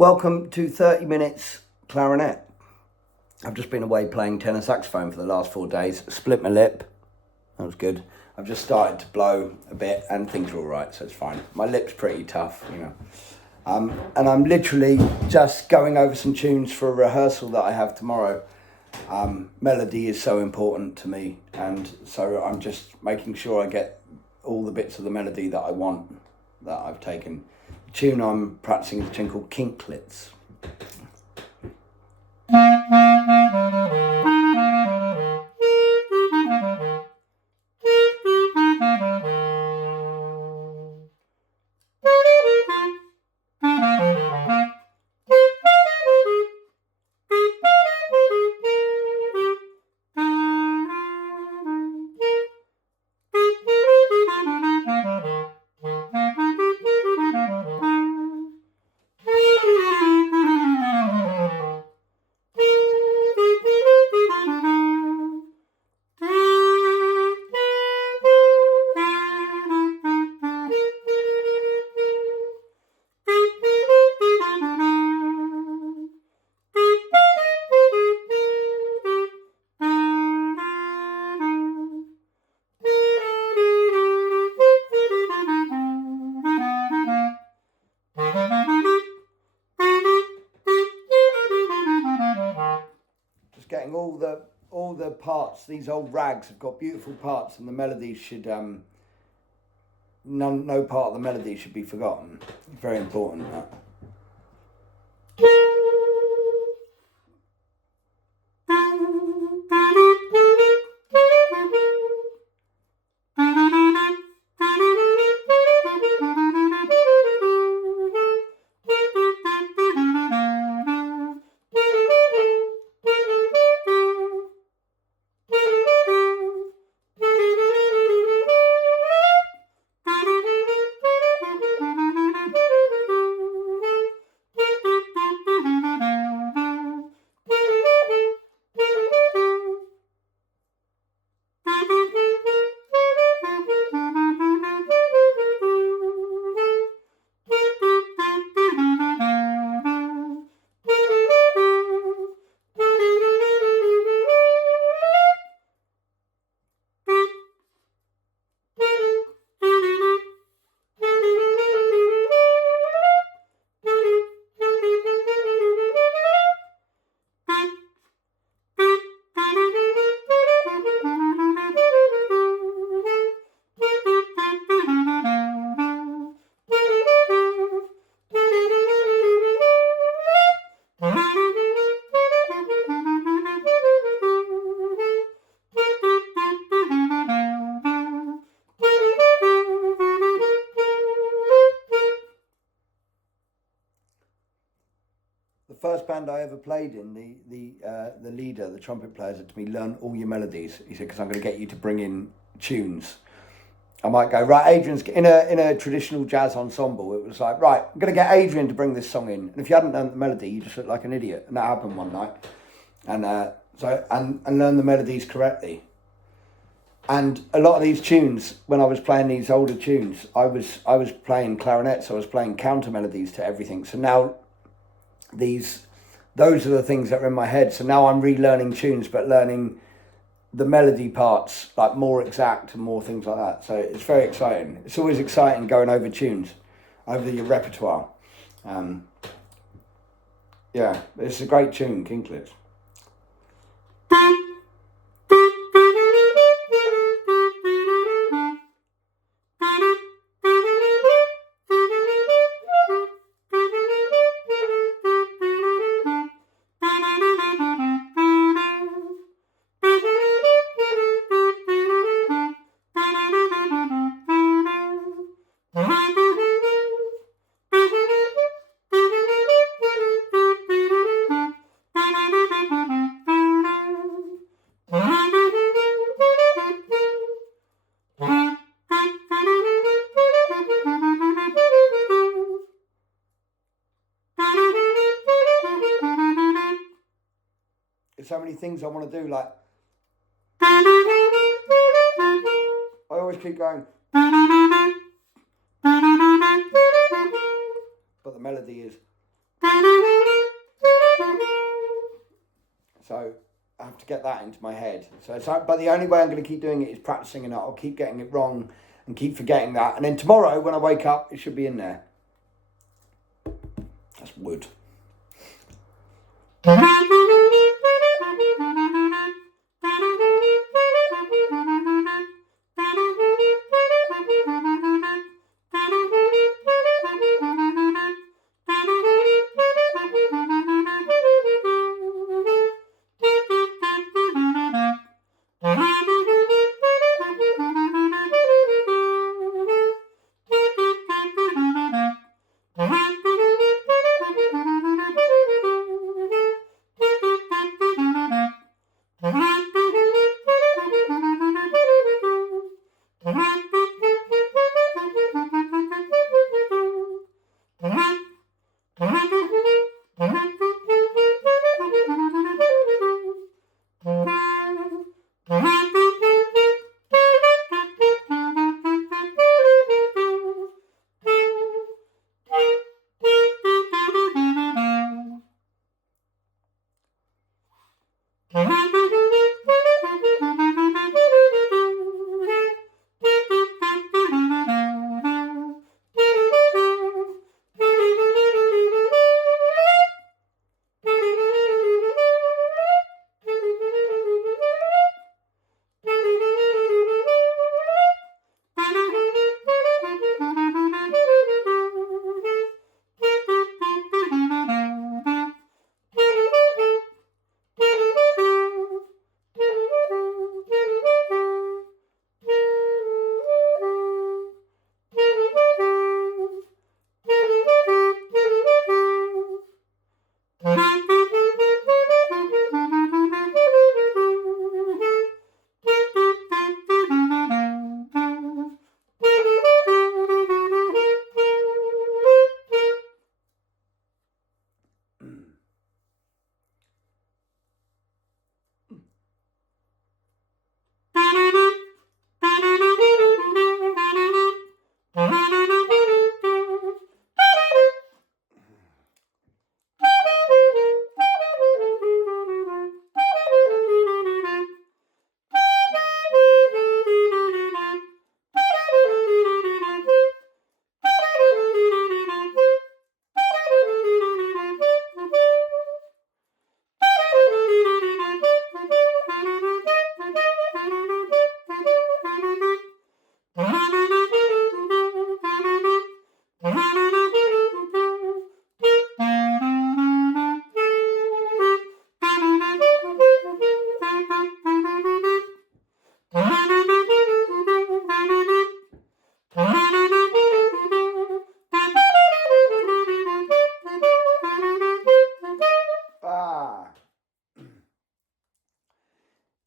Welcome to 30 Minutes Clarinet. I've just been away playing tenor saxophone for the last 4 days. Split my lip. That was good. I've just started to blow a bit and things are all right, so it's fine. My lip's pretty tough, you know. And I'm literally just going over some tunes for a rehearsal that I have tomorrow. Melody is so important to me, and so I'm just making sure I get all the bits of the melody that I want, that I've taken. The tune I'm practicing is a tune called KINKLETS. Getting all the parts. These old rags have got beautiful parts, and the melodies should no part of the melody should be forgotten. Very important, that. The first band I ever played in, the leader, the trumpet player, said to me, "Learn all your melodies." He said, "Because I'm going to get you to bring in tunes." I might go, right, Adrian's in a traditional jazz ensemble. It was like, right, I'm going to get Adrian to bring this song in. And if you hadn't learned the melody, you just looked like an idiot. And that happened one night. And and learn the melodies correctly. And a lot of these tunes, when I was playing these older tunes, I was playing clarinet, so I was playing counter melodies to everything. So now those are the things that are in my head. So now I'm relearning tunes, but learning the melody parts, like more exact and more things like that. So it's very exciting. It's always exciting going over tunes, over your repertoire. Yeah, it's a great tune, KINKLETS. There's so many things I want to do, like I always keep going, but the melody is So I have to get that into my head. But the only way I'm going to keep doing it is practicing it. I'll keep getting it wrong and keep forgetting that. And then tomorrow when I wake up, it should be in there. That's wood.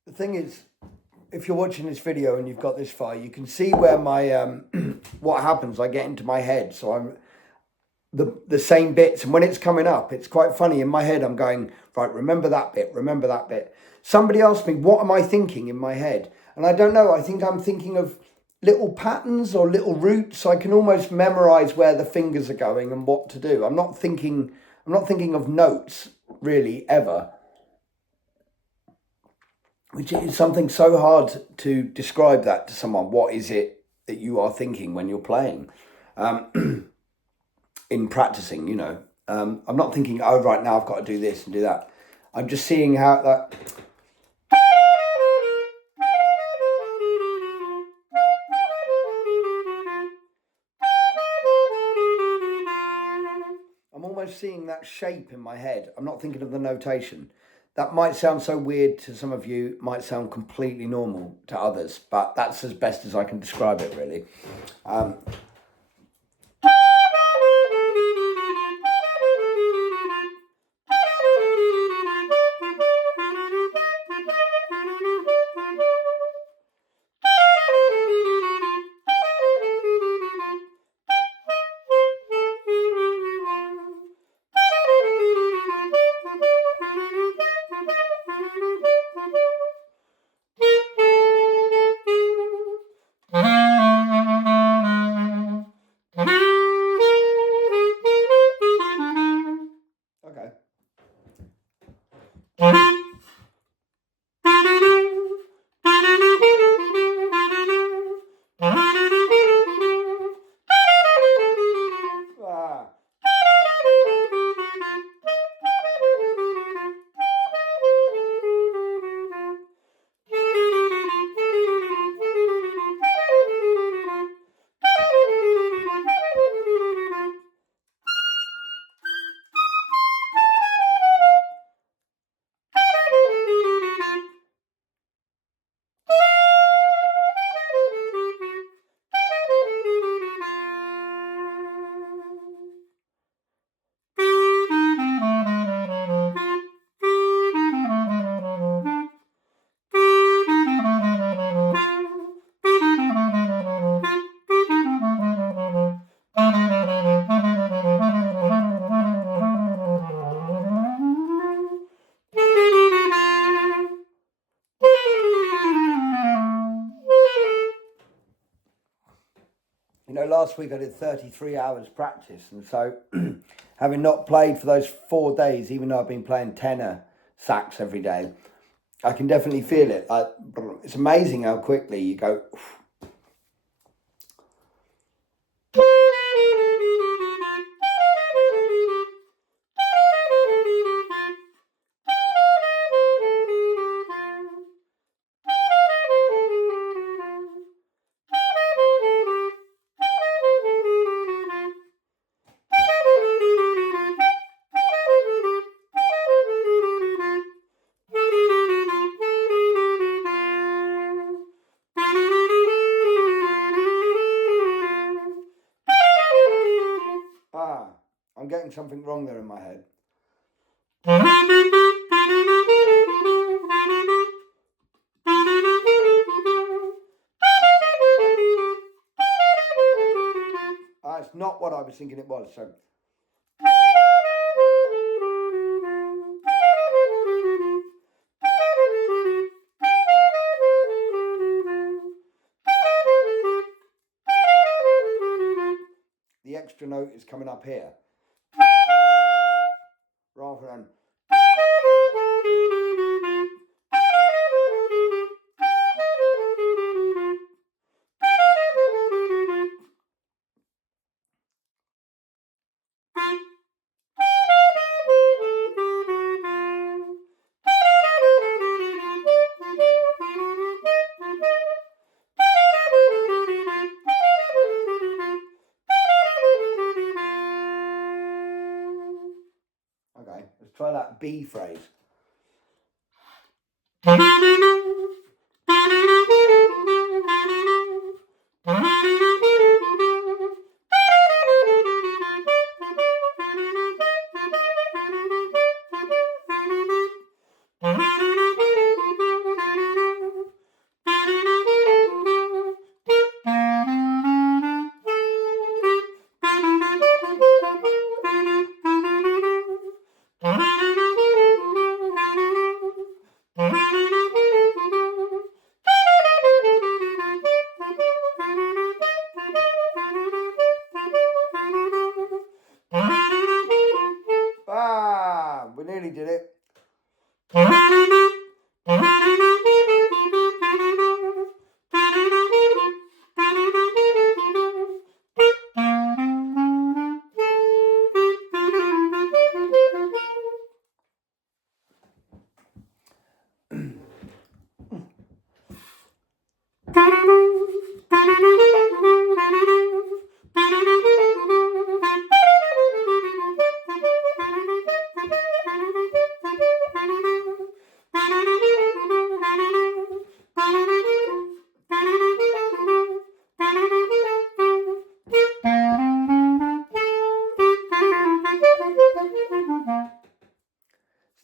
The thing is, if you're watching this video and you've got this far, you can see where my what happens. I get into my head, so I'm the same bits, and when it's coming up, it's quite funny. In my head, I'm going, right, remember that bit, remember that bit. Somebody asked me, what am I thinking in my head? And I don't know. I think I'm thinking of little patterns or little roots. I can almost memorize where the fingers are going and what to do. I'm not thinking of notes really ever, which is something so hard to describe that to someone. What is it that you are thinking when you're playing? In practicing, you know, I'm not thinking, oh, right now I've got to do this and do that. I'm just seeing how that... I'm almost seeing that shape in my head. I'm not thinking of the notation. That might sound so weird to some of you, might sound completely normal to others, but that's as best as I can describe it, really. You know, last week I did 33 hours practice, and so having not played for those 4 days, even though I've been playing tenor sax every day, I can definitely feel it. It's amazing how quickly you go. I'm getting something wrong there in my head. It's not what I was thinking it was. So. The extra note is coming up here. Rather than. Okay, let's try that B phrase. We nearly did it.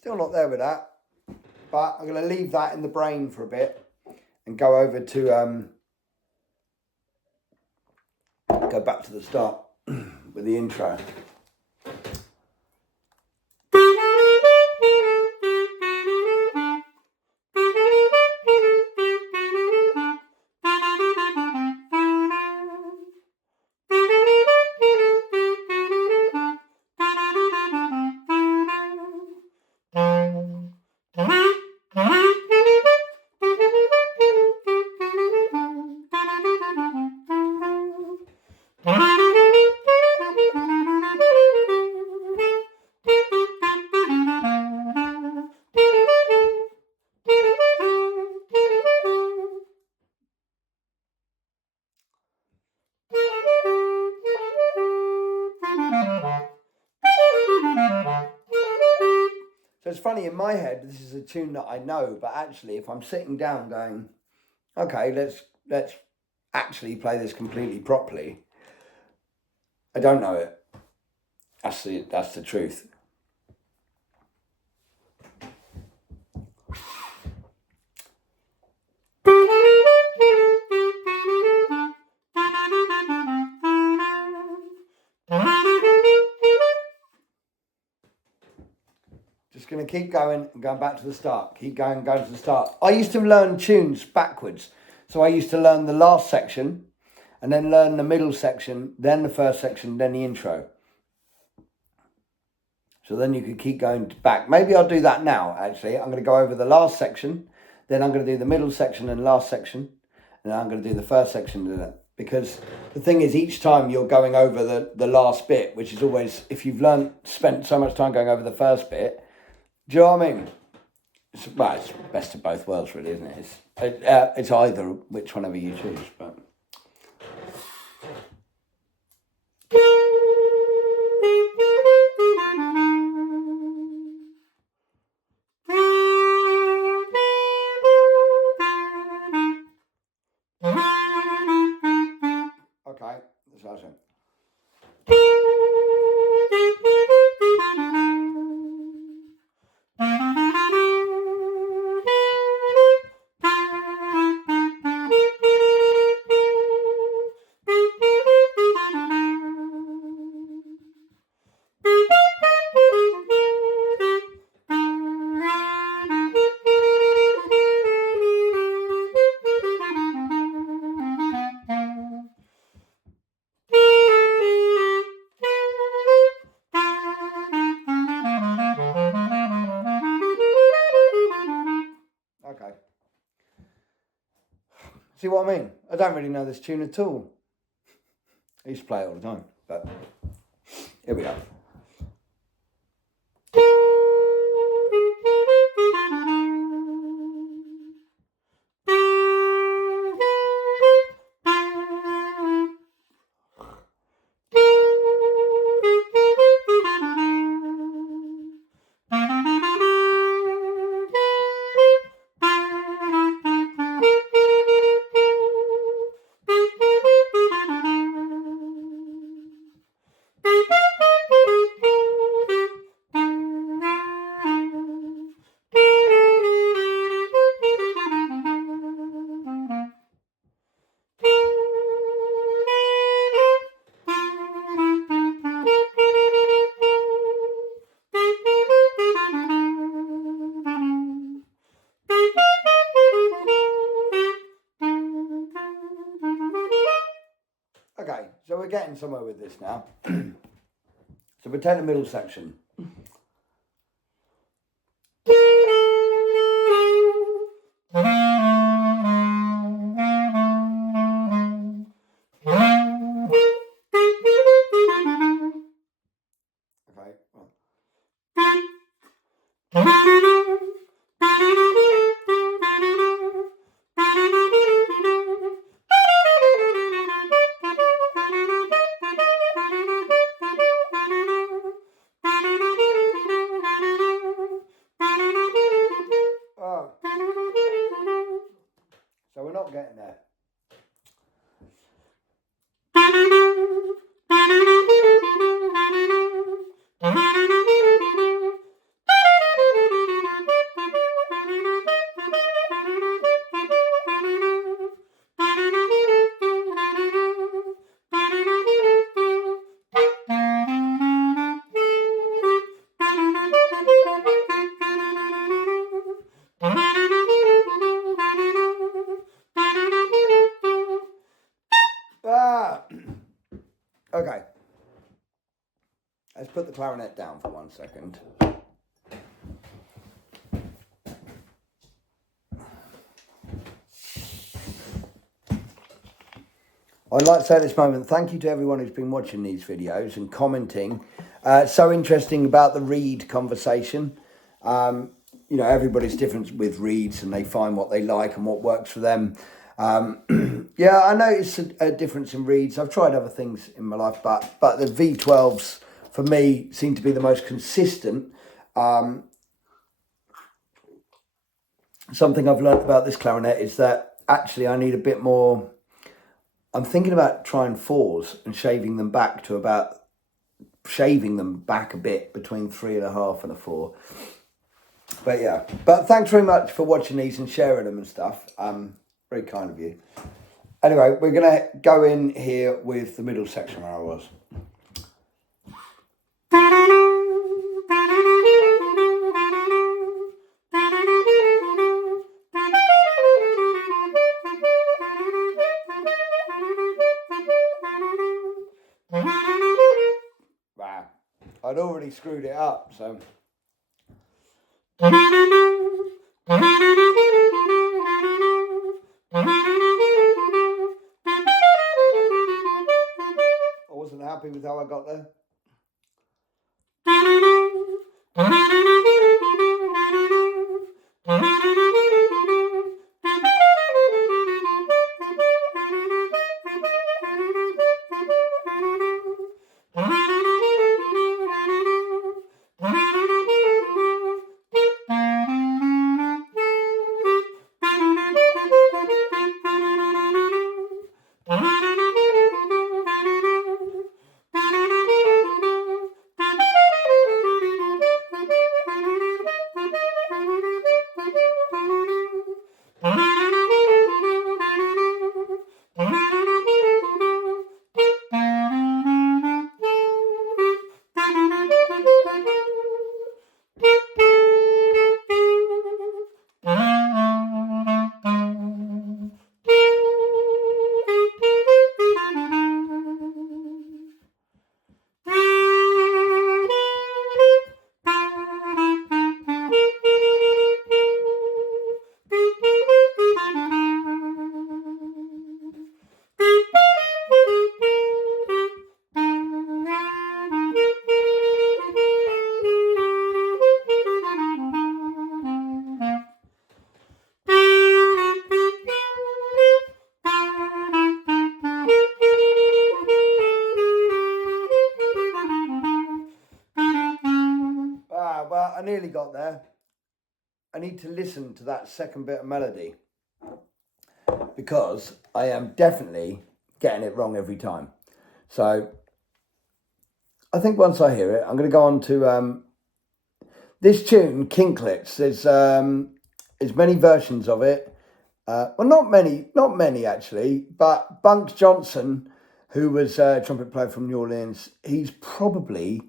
Still not there with that, but I'm going to leave that in the brain for a bit and go over to go back to the start with the intro. it's funny, in my head, this is a tune that I know, but actually, if I'm sitting down going, okay, let's actually play this completely properly, I don't know it. That's the truth. Just going to keep going and going back to the start. Keep going, go to the start. I used to learn tunes backwards. So I used to learn the last section and then learn the middle section, then the first section, then the intro. So then you could keep going back. Maybe I'll do that now, actually. I'm going to go over the last section, then I'm going to do the middle section and last section, and then I'm going to do the first section. Because the thing is, each time you're going over the last bit, which is always, if you've spent so much time going over the first bit, do you know what I mean? It's best of both worlds, really, isn't it? It's either, which whenever you choose, but... Okay, that's awesome. Okay. See what I mean? I don't really know this tune at all. I used to play it all the time, but here we go. Okay, so we're getting somewhere with this now. So we'll take the middle section. Okay, well. Oh. So we're not getting there. Okay. Let's put the clarinet down for 1 second. I'd like to say at this moment, thank you to everyone who's been watching these videos and commenting. So interesting about the reed conversation. You know, everybody's different with reeds and they find what they like and what works for them. Yeah, I noticed a difference in reeds. I've tried other things in my life, but the V12s for me seem to be the most consistent. something I've learned about this clarinet is that actually I need a bit more. I'm thinking about trying fours and shaving them back a bit between 3.5 and a 4. But yeah, but thanks very much for watching these and sharing them and stuff. Very kind of you. Anyway, we're going to go in here with the middle section where I was. Wow, I'd already screwed it up, so... I wasn't happy with how I got there. Well, I nearly got there. I need to listen to that second bit of melody because I am definitely getting it wrong every time. So I think once I hear it, I'm going to go on to this tune, KINKLETS. There's many versions of it. Well, not many actually, but Bunks Johnson, who was a trumpet player from New Orleans, he's probably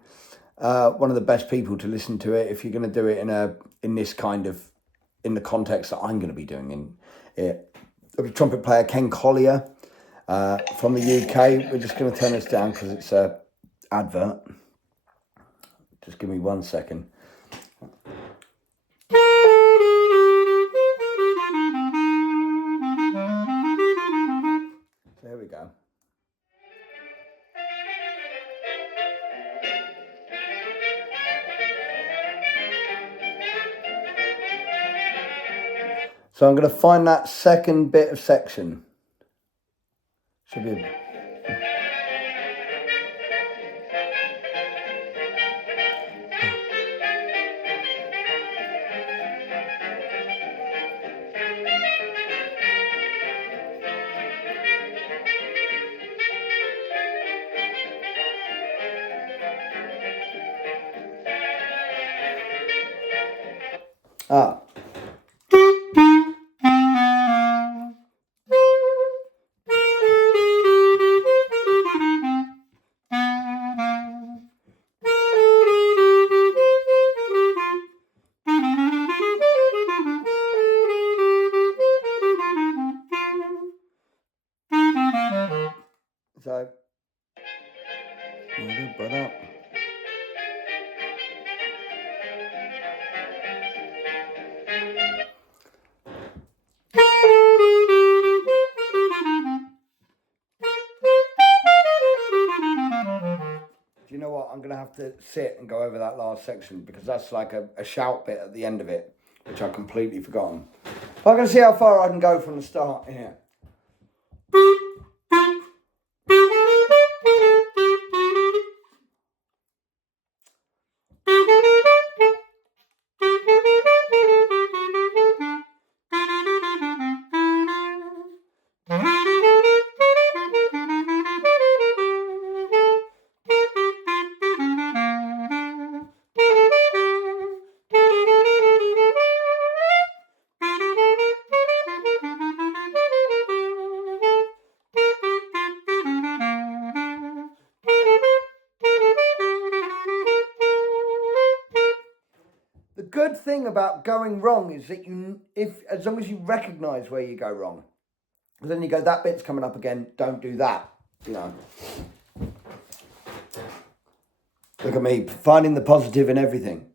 one of the best people to listen to it if you're going to do it in the context that I'm going to be doing in it. The trumpet player Ken Collier from the UK. We're just going to turn this down because it's a advert. Just give me 1 second. There we go. So I'm going to find that second bit of section. Should be. Ah. So. Do you know what? I'm going to have to sit and go over that last section because that's like a shout bit at the end of it, which I've completely forgotten. But I'm going to see how far I can go from the start here. good thing about going wrong is that as long as you recognise where you go wrong, because then you go, that bit's coming up again, don't do that, you know. Look at me, finding the positive in everything.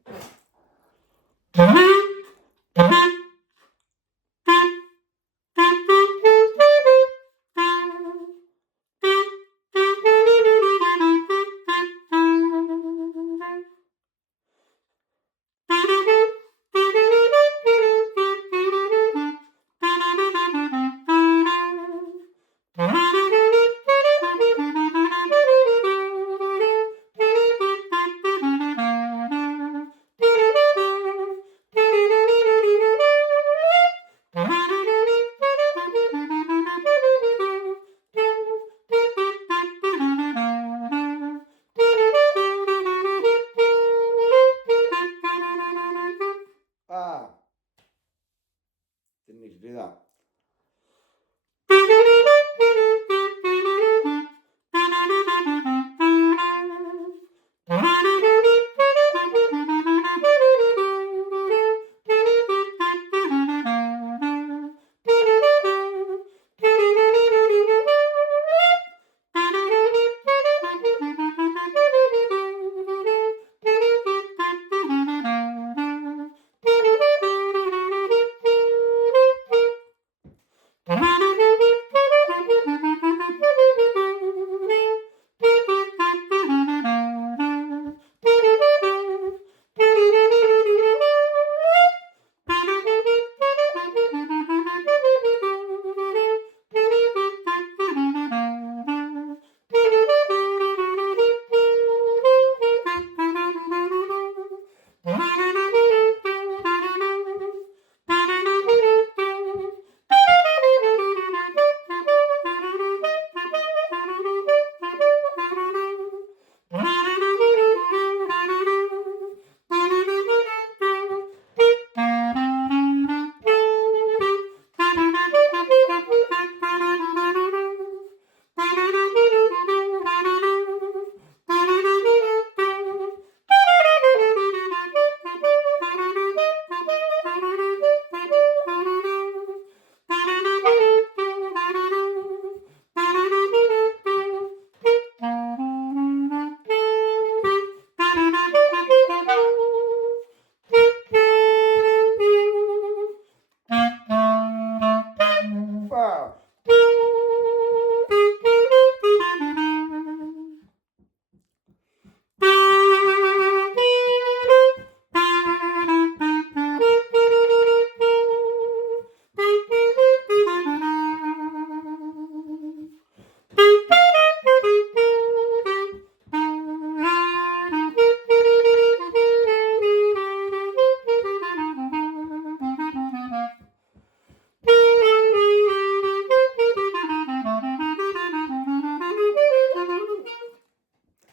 Didn't need to do that.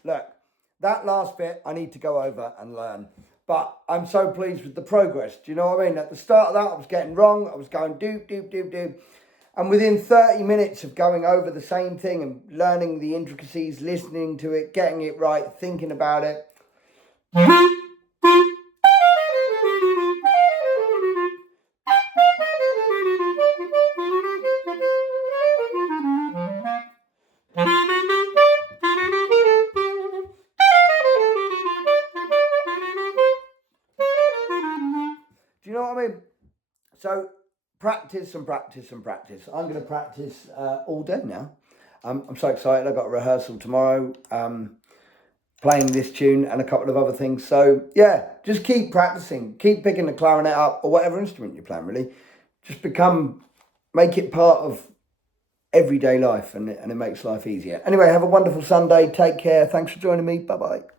Look, that last bit I need to go over and learn. But I'm so pleased with the progress. Do you know what I mean? At the start of that, I was getting wrong. I was going doop, doop, doop, doop. And within 30 minutes of going over the same thing and learning the intricacies, listening to it, getting it right, thinking about it. Do you know what I mean? So practice and practice and practice. I'm going to practice all day now. I'm so excited. I've got a rehearsal tomorrow, playing this tune and a couple of other things. So yeah, just keep practicing. Keep picking the clarinet up or whatever instrument you're playing, really. Just make it part of everyday life, and it makes life easier. Anyway, have a wonderful Sunday. Take care. Thanks for joining me. Bye-bye.